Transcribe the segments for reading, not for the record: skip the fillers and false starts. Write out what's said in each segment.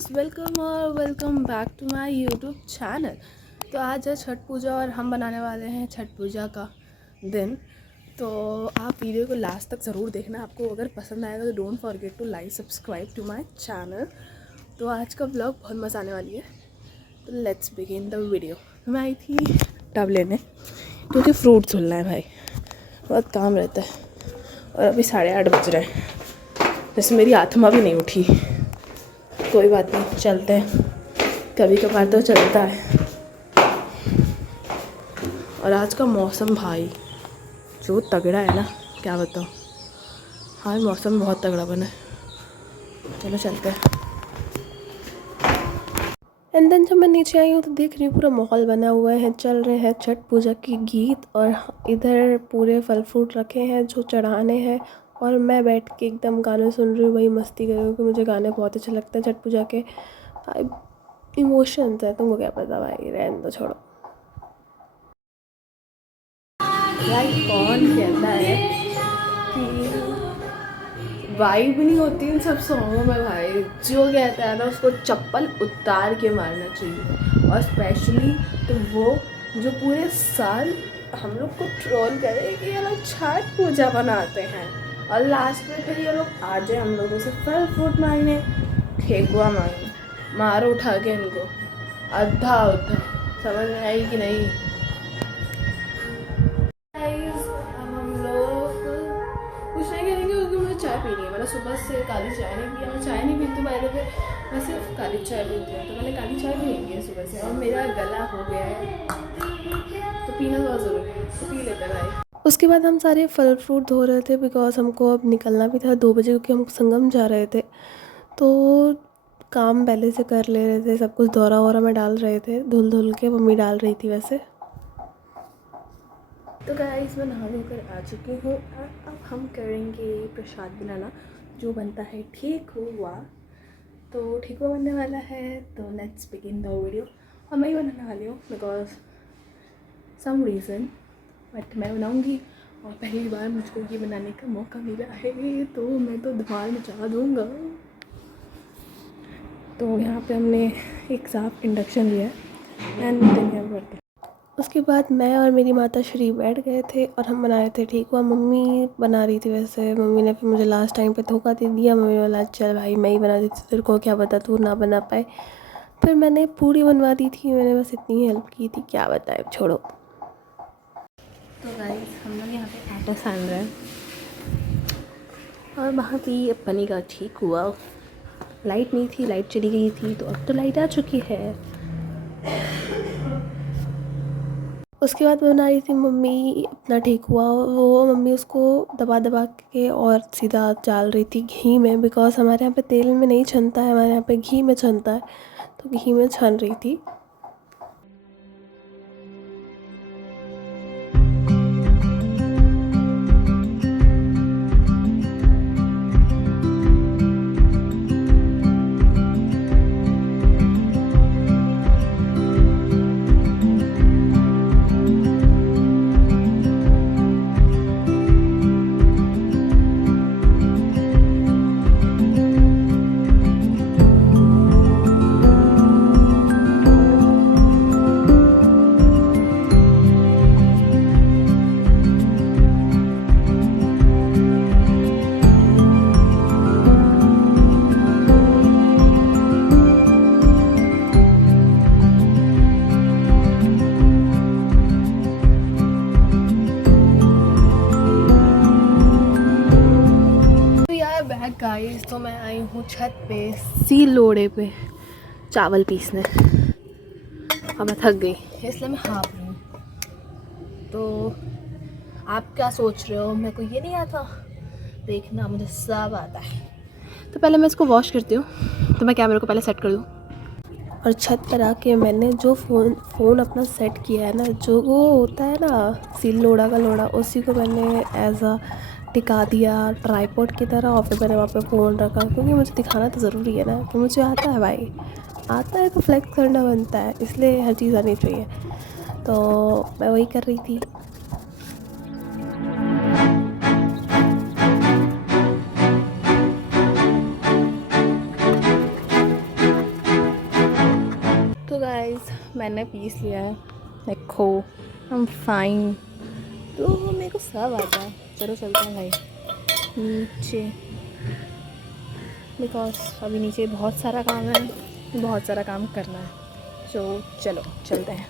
Guys, welcome back to my YouTube channel. तो आज है छठ पूजा और हम बनाने वाले हैं छठ पूजा का दिन। तो आप वीडियो को लास्ट तक ज़रूर देखना। आपको अगर पसंद आएगा तो don't forget to like subscribe to my channel. तो आज का व्लॉग बहुत मज़ा आने वाली है। तो लेट्स बिगिन द वीडियो। मैं आई थी टब लेने क्योंकि फ्रूट धुलना है भाई, बहुत काम रहता है। और अभी 8:30 बज रहे हैं, जैसे मेरी आत्मा भी नहीं उठी। कोई बात नहीं, चलते हैं, कभी कभार तो चलता है। और आज का मौसम भाई जो तगड़ा है ना, क्या बताऊँ। हाँ, मौसम बहुत तगड़ा बना है। चलो चलते हैं। एंड देन जब मैं नीचे आई हूँ तो देख रही हूँ पूरा माहौल बना हुआ है, चल रहे हैं छठ पूजा के गीत। और इधर पूरे फल फ्रूट रखे हैं जो चढ़ाने हैं। और मैं बैठ के एकदम गाने सुन रही हूँ, वही मस्ती कर रही हूँ कि मुझे गाने बहुत अच्छे लगते हैं छठ पूजा के। इमोशंस है, तुमको क्या पता भाई, रहने दो, छोड़ो। यार कौन कहता है कि वाइब नहीं होती इन सब सॉन्गों में भाई। जो कहता है ना उसको चप्पल उतार के मारना चाहिए। और स्पेशली तो वो जो पूरे साल हम लोग को ट्रोल करे कि ये लोग छठ पूजा बनाते हैं और लास्ट में फिर ये लोग आ जाए हम लोगों से फल फ्रूट मांगने, ठेकुआ मांगने। मारो उठा के इनको अद्धा उद्धा। समझ में आई कि नहीं? हम लोग कुछ नहीं करेंगे क्योंकि मुझे चाय पीनी है। मैंने सुबह से काली चाय नहीं पिया, मैं चाय नहीं पीती बाहर पे, मैं सिर्फ काली चाय पीती हूँ। तो मैंने काली चाय भी नहीं पी है सुबह से और मेरा गला हो गया है, तो पीना बहुत ज़रूरी है, तो पी लेते भाई। उसके बाद हम सारे फल फ्रूट धो रहे थे बिकॉज हमको अब निकलना भी था 2 बजे, क्योंकि हम संगम जा रहे थे। तो काम पहले से कर ले रहे थे, सब कुछ दौरा वौरा में डाल रहे थे, धुल धुल के मम्मी डाल रही थी वैसे। तो गाइस, मैं नहा धोकर आ चुकी हूँ और अब हम करेंगे प्रसाद बनाना, जो बनता है ठेकुआ। तो ठेकुआ बनने वाला है, तो लेट्स बिगिन द वीडियो। और मैं ही बनाने वाली हूँ बिकॉज सम रीज़न, बट मैं बनाऊँगी। और पहली बार मुझको ये बनाने का मौका मिला है तो मैं तो धमाल मचा दूँगा। तो यहाँ पे हमने एक साफ इंडक्शन लिया है एंड देन उसके बाद मैं और मेरी माता श्री बैठ गए थे और हम बनाए थे ठेकुआ। मम्मी बना रही थी वैसे, मम्मी ने फिर मुझे लास्ट टाइम पे धोखा दे दिया। मम्मी बोला चल भाई मैं ही बना देती, तेरे को क्या पता तू ना बना पाए। फिर मैंने पूरी बनवा दी थी, मैंने बस इतनी हेल्प की थी, क्या बताए, छोड़ो। तो गाइस, हम लोग यहाँ पे आटा सान रहे हैं और वहाँ की बनी का ठेकुआ। लाइट नहीं थी, लाइट चली गई थी, तो अब तो लाइट आ चुकी है। उसके बाद बना रही थी मम्मी अपना ठेकुआ। वो मम्मी उसको दबा दबा के और सीधा डाल रही थी घी में, बिकॉज हमारे यहाँ पे तेल में नहीं छनता है, हमारे यहाँ पे घी में छनता है। तो घी में छन रही थी। गाइस, तो मैं आई हूँ छत पे सील लोड़े पे चावल पीसने। अब मैं थक गई इसलिए मैं हाँफ रही हूँ। तो आप क्या सोच रहे हो, मेरे को ये नहीं आता? देखना, मुझे सब आता है। तो पहले मैं इसको वॉश करती हूँ, तो मैं कैमरे को पहले सेट कर दूँ। और छत पर आके मैंने जो फ़ोन अपना सेट किया है ना, जो वो होता है ना सील लोड़ा का लोड़ा, उसी को मैंने एज अ टिका दिया ट्राईपॉड की तरह। और फिर मैंने वहाँ पे फ़ोन रखा, क्योंकि मुझे दिखाना तो ज़रूरी है ना कि मुझे आता है भाई। आता है तो फ्लेक्स करना बनता है, इसलिए हर चीज़ आनी चाहिए। तो मैं वही कर रही थी। मैंने पीस लिया है, देखो आई एम फाइन। तो मेरे को सब आता है। चलो चलते हैं भाई नीचे, बिकॉज अभी नीचे बहुत सारा काम है, बहुत सारा काम करना है। तो चलो चलते हैं।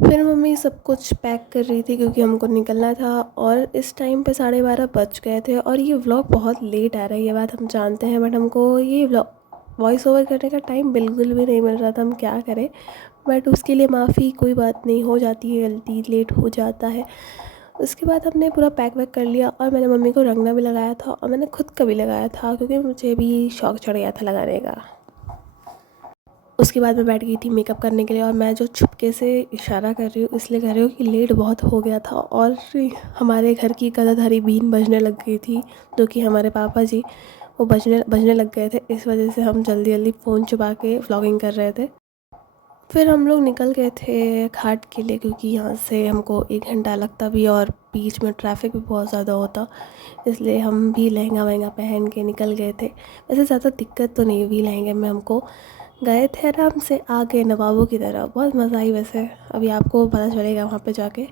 फिर मम्मी सब कुछ पैक कर रही थी क्योंकि हमको निकलना था, और इस टाइम पे 12:30 बज गए थे। और ये व्लॉग बहुत लेट आ रहा है, ये बात हम जानते हैं, बट हमको ये व्लॉग वॉइस ओवर करने का टाइम बिल्कुल भी नहीं मिल रहा था। हम क्या करें, बट उसके लिए माफ़ी, कोई बात नहीं, हो जाती है गलती, लेट हो जाता है। उसके बाद हमने पूरा पैक वैक कर लिया, और मैंने मम्मी को रंगना भी लगाया था, और मैंने खुद का भी लगाया था क्योंकि मुझे भी शौक़ चढ़ गया था लगाने का। उसके बाद मैं बैठ गई थी मेकअप करने के लिए, और मैं जो छुपके से इशारा कर रही हूँ इसलिए कर रही हूँ कि लेट बहुत हो गया था, और हमारे घर की गदाधारी बीन बजने लग गई थी, जो कि हमारे पापा जी वो बजने लग गए थे। इस वजह से हम जल्दी जल्दी फ़ोन छुपा के व्लॉगिंग कर रहे थे। फिर हम लोग निकल गए थे घाट के लिए, क्योंकि यहाँ से हमको 1 घंटा लगता भी, और बीच में ट्रैफिक भी बहुत ज़्यादा होता, इसलिए हम भी लहंगा वहंगा पहन के निकल गए थे। वैसे ज़्यादा दिक्कत तो नहीं हुई लहंगे में हमको, गए थे आराम से, आगे नवाबों की तरह, बहुत मज़ा आई। वैसे अभी आपको पता चलेगा वहाँ पे जाके।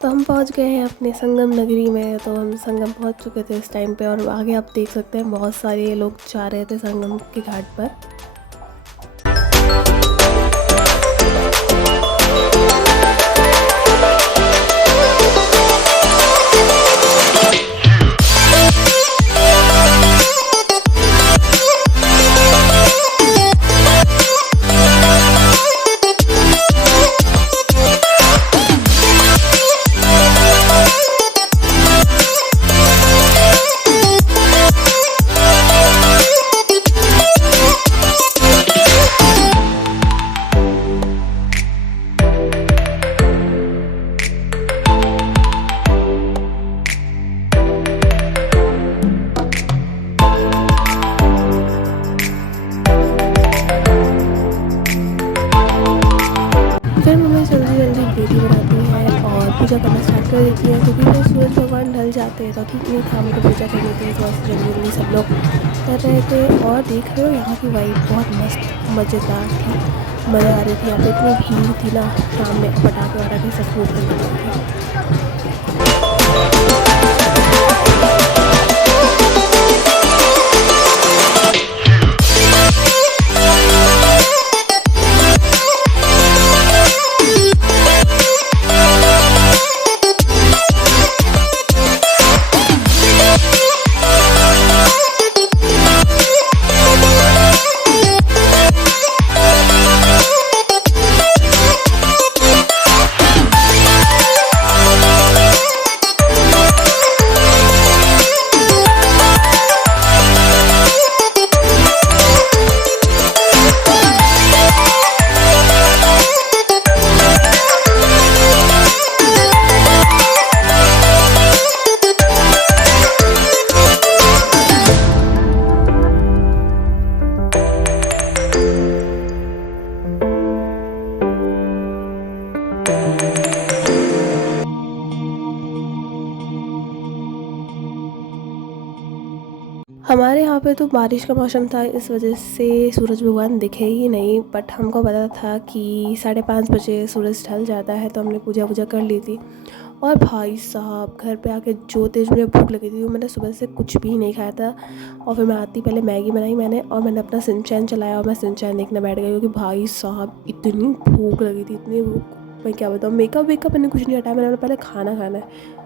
तो हम पहुंच गए हैं अपने संगम नगरी में। तो हम संगम पहुंच चुके थे इस टाइम पे, और आगे आप देख सकते हैं बहुत सारे लोग जा रहे थे संगम के घाट पर। फिर मम्मी जल्दी जल्दी बेटी बनाती है और पूजा करना स्टार्ट कर देती है, क्योंकि फिर सूरज भगवान ढल जाते हैं, तो ठीक नहीं था, हमको पूजा करनी थी। तो बस जल्दी जल्दी सब लोग कर रहे थे। और देख रहे हो यहाँ की वाइब बहुत मस्त मज़ेदार थी, मज़ा आ रही थी। यहाँ पे इतनी भीड़ थी ना, शाम में पटाखे वटाखे सब फूटने लगे थे। हमारे यहाँ पे तो बारिश का मौसम था, इस वजह से सूरज भगवान दिखे ही नहीं। बट हमको पता था कि 5:30 बजे सूरज ढल जाता है, तो हमने पूजा वूजा कर ली थी। और भाई साहब घर पे आके जो तेज़ मुझे भूख लगी थी, वो मैंने सुबह से कुछ भी नहीं खाया था। और फिर मैं आती पहले मैगी बनाई मैंने, और मैंने अपना सिंचैन चलाया, और मैं सिंचैन देखने बैठ गई, क्योंकि भाई साहब इतनी भूख लगी थी, इतनी भूख, मैं क्या बताऊँ। मेकअप वेकअप मैंने कुछ नहीं हटाया, मैंने पहले खाना खाना है।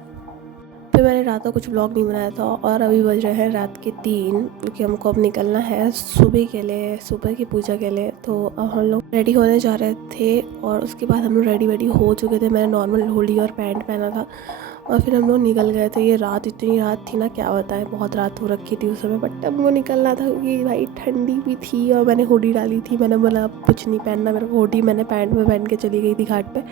फिर मैंने रात को कुछ व्लॉग नहीं बनाया था, और अभी बज रहे हैं रात के 3, क्योंकि हमको अब निकलना है सुबह के लिए, सुबह की पूजा के लिए। तो अब हम लोग रेडी होने जा रहे थे, और उसके बाद हम लोग रेडी हो चुके थे। मैंने नॉर्मल हुडी और पैंट पहना था, और फिर हम लोग निकल गए थे। ये रात, इतनी रात थी ना, क्या बताएं, बहुत रात हो रखी थी उस समय। बट हमको निकलना था क्योंकि भाई ठंडी भी थी, और मैंने हुडी डाली थी। मैंने बोला अब कुछ नहीं पहनना मेरे को, हुडी मैंने पैंट में पहन के चली गई थी घाट पर।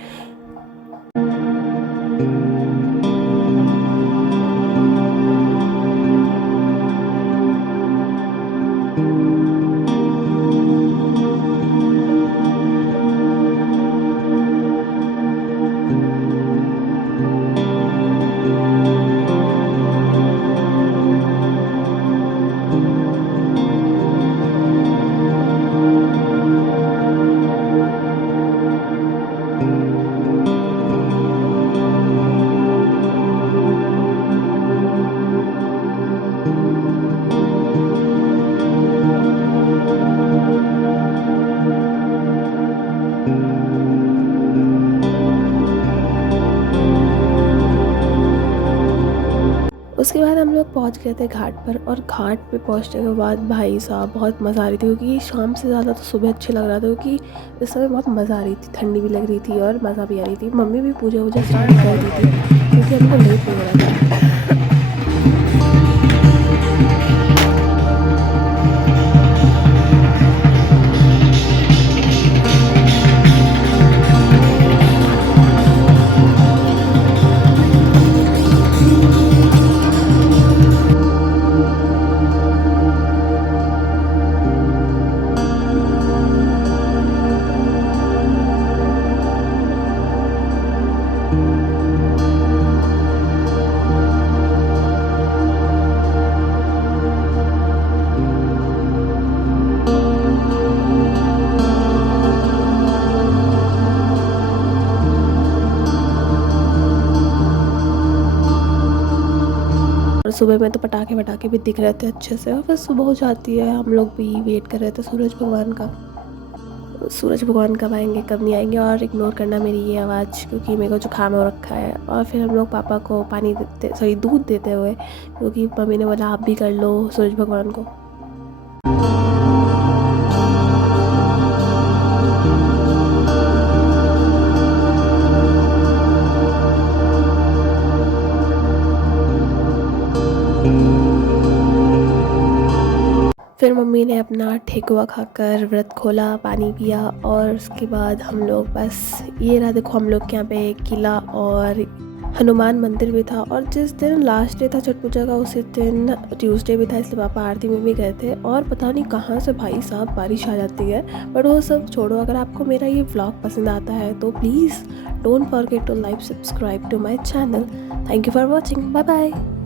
उसके बाद हम लोग पहुंच गए थे घाट पर, और घाट पे पहुंचने के बाद भाई साहब बहुत मज़ा आ रही थी, क्योंकि शाम से ज़्यादा तो सुबह अच्छी लग रहा था, क्योंकि इस समय बहुत मज़ा आ रही थी, ठंडी भी लग रही थी और मज़ा भी आ रही थी। मम्मी भी पूजा वूजा स्टार्ट कर दी थी, क्योंकि हमको लेट हो रहा था। और सुबह में तो पटाखे वटाखे भी दिख रहे थे अच्छे से, और फिर सुबह हो जाती है, हम लोग भी वेट कर रहे थे सूरज भगवान का। सूरज भगवान कब आएंगे कब नहीं आएंगे, और इग्नोर करना मेरी ये आवाज़, क्योंकि मेरे को जुकाम हो रखा है। और फिर हम लोग पापा को पानी देते, सॉरी दूध देते हुए, क्योंकि मम्मी ने बोला आप भी कर लो सूरज भगवान को। फिर मम्मी ने अपना ठेकुआ खाकर व्रत खोला, पानी पिया, और उसके बाद हम लोग बस ये रहा, देखो हम लोग के यहाँ पे किला और हनुमान मंदिर भी था। और जिस दिन लास्ट डे था छठ पूजा का, उसी दिन ट्यूसडे भी था, इसलिए पापा आरती में भी गए थे। और पता नहीं कहाँ से भाई साहब बारिश आ जाती है, बट वो सब छोड़ो। अगर आपको मेरा ये व्लॉग पसंद आता है तो please don't forget to like subscribe to my channel. Thank you for watching, bye bye.